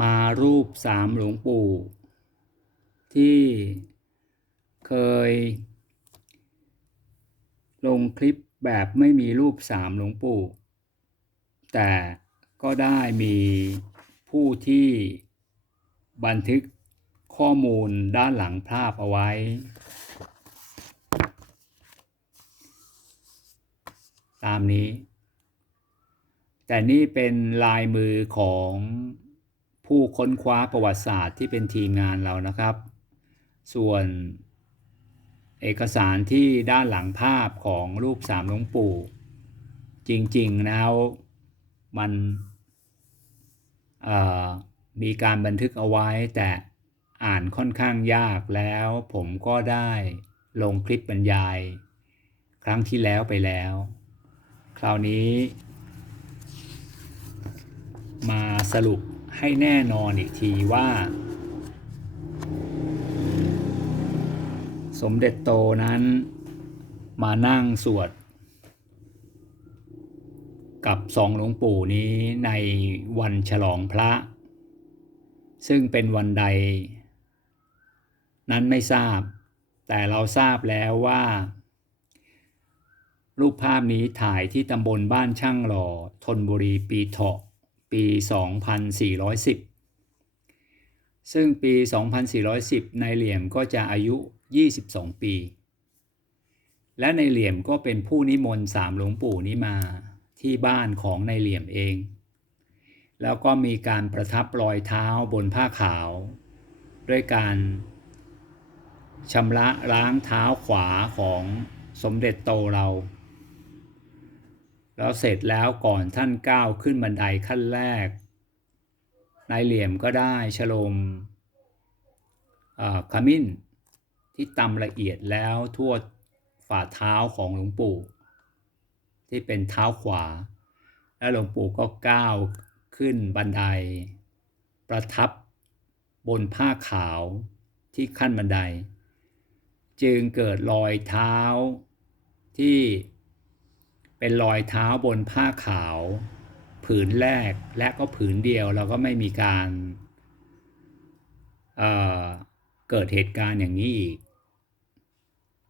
มารูปสามหลวงปู่ ที่เคย ลงคลิปแบบไม่มีรูปสามหลวงปู่ แต่ก็ได้มีผู้ที่บันทึกข้อมูลด้านหลังภาพเอาไว้ ตามนี้ แต่นี่เป็นลายมือของ ผู้ค้นคว้าประวัติศาสตร์ที่เป็นทีมงานเรานะครับ ส่วนเอกสารที่ด้านหลังภาพของรูปสามหลวงปู่ จริงๆแล้วมันมีการบันทึกเอาไว้แต่อ่านค่อนข้างยากแล้วผมก็ได้ลงคลิปบรรยาย ครั้งที่แล้วไปแล้ว คราวนี้ มาสรุป ให้แน่นอนอีกทีว่า สมเด็จโตนั้นมานั่งสวด กับสองหลวงปู่นี้ในวันฉลองพระ ซึ่งเป็นวันใด นั้นไม่ทราบ แต่เราทราบแล้วว่า รูปภาพนี้ถ่ายที่ตำบลบ้านช่างหล่อทนบุรีปีเถาะ ปี 2410 ซึ่งปี 2410 ในเหลี่ยมก็จะอายุ 22 ปี และในเหลี่ยมก็เป็นผู้นิมนต์สามหลวงปู่นี้มาที่บ้านของในเหลี่ยมเอง แล้วก็มีการประทับรอยเท้าบนผ้าขาว ด้วยการชำระล้างเท้าขวาของสมเด็จโตเรา แล้วเสร็จแล้วก่อนท่านก้าวขึ้นบันไดขั้นแรก นายเหลี่ยมก็ได้ฉลมขมิ้นที่ตำละเอียดแล้วทั่วฝ่าเท้าของหลวงปู่ ที่เป็นเท้าขวา แล้วหลวงปู่ก็ก้าวขึ้นบันได ประทับบนผ้าขาวที่ขั้นบันได จึงเกิดรอยเท้าที่ เป็นรอยเท้าบนผ้าขาว ผืนแรกและก็ผืนเดียวเราก็ไม่มีการเเกิดเหตุการณ์อย่างนี้อีก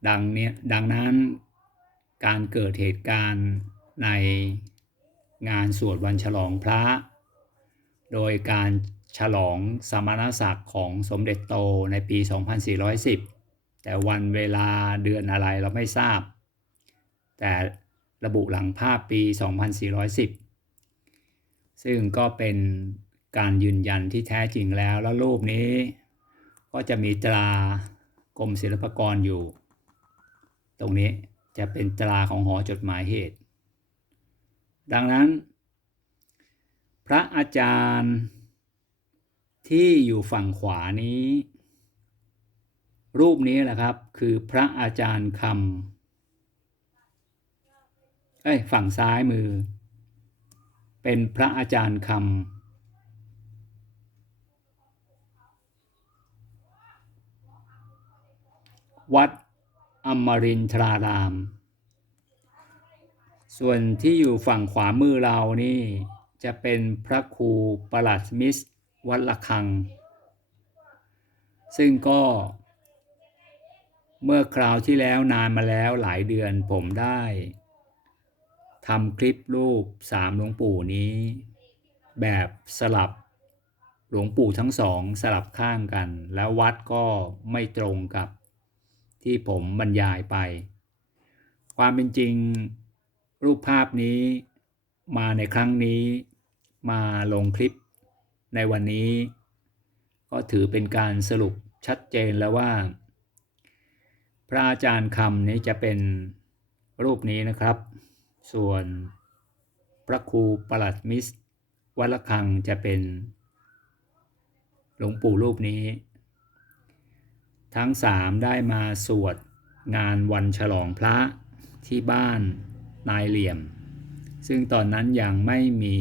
ดังเนี้ยดังนั้นการเกิดเหตุการณ์ในงานสวดวันฉลองพระ โดยการฉลองสมณศักดิ์ของสมเด็จโตในปี 2410 แต่วันเวลาเดือนอะไรเราไม่ทราบ แต่ ระบุหลังภาพปี 2410 ซึ่งก็เป็นการยืนยันที่แท้จริงแล้ว แล้วรูปนี้ ก็จะมีตรากรมศิลปากรอยู่ ตรงนี้จะเป็นตราของหอจดหมายเหตุ ดังนั้น พระอาจารย์ที่อยู่ฝั่งขวานี้ รูปนี้แหละครับ คือพระอาจารย์คำ เอ้ยฝั่งซ้ายมือ เป็นพระอาจารย์คำวัดอมรินทราราม ส่วนที่อยู่ฝั่งขวามือเรานี่จะเป็นพระครูประหลัดมิสวัดละคัง ซึ่งก็ เมื่อคราวที่แล้วนานมาแล้วหลายเดือนผมได้ ทำคลิปรูปสามหลวงปู่นี้ แบบสลับหลวงปู่ทั้งสองสลับข้างกัน แล้ววัดก็ไม่ตรงกับที่ผมบรรยายไป ความเป็นจริงรูปภาพนี้มาในครั้งนี้มาลงคลิปในวันนี้ ก็ถือเป็นการสรุปชัดเจนแล้วว่า พระอาจารย์คำนี้จะเป็นรูปนี้นะครับ ส่วนพระครูประหลัดมิสวัดละคังจะเป็นหลวงปู่รูปนี้ ทั้งสามได้มาสวดงานวันฉลองพระที่บ้านนายเหลี่ยม ซึ่งตอนนั้นยังไม่มี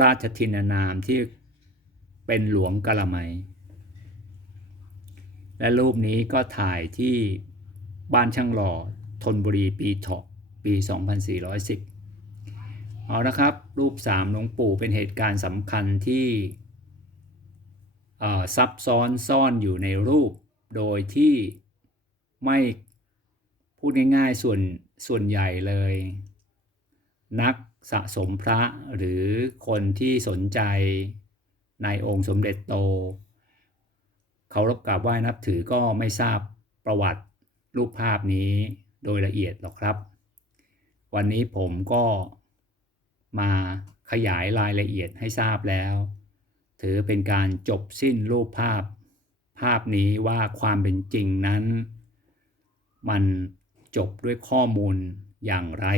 ราชทินานามที่เป็นหลวงกะละไมและรูปนี้ก็ถ่ายที่บ้านช่างหล่อทนบุรีปีเถาะ ปี 2410 เอานะครับ รูปสามหลวงปู่เป็นเหตุการณ์สำคัญที่ซับซ้อนซ่อนอยู่ในรูป โดยที่ไม่พูดง่ายๆส่วนส่วนใหญ่เลย นักสะสมพระหรือคนที่สนใจในองค์สมเด็จโตเคารพกราบไหว้นับถือก็ไม่ทราบประวัติรูปภาพนี้โดยละเอียดหรอกครับ วันนี้ผมก็มาขยายรายละเอียดให้ทราบแล้ว ถือเป็นการจบสิ้นรูปภาพ ภาพนี้ว่าความเป็นจริงนั้น มันจบด้วยข้อมูลอย่างไร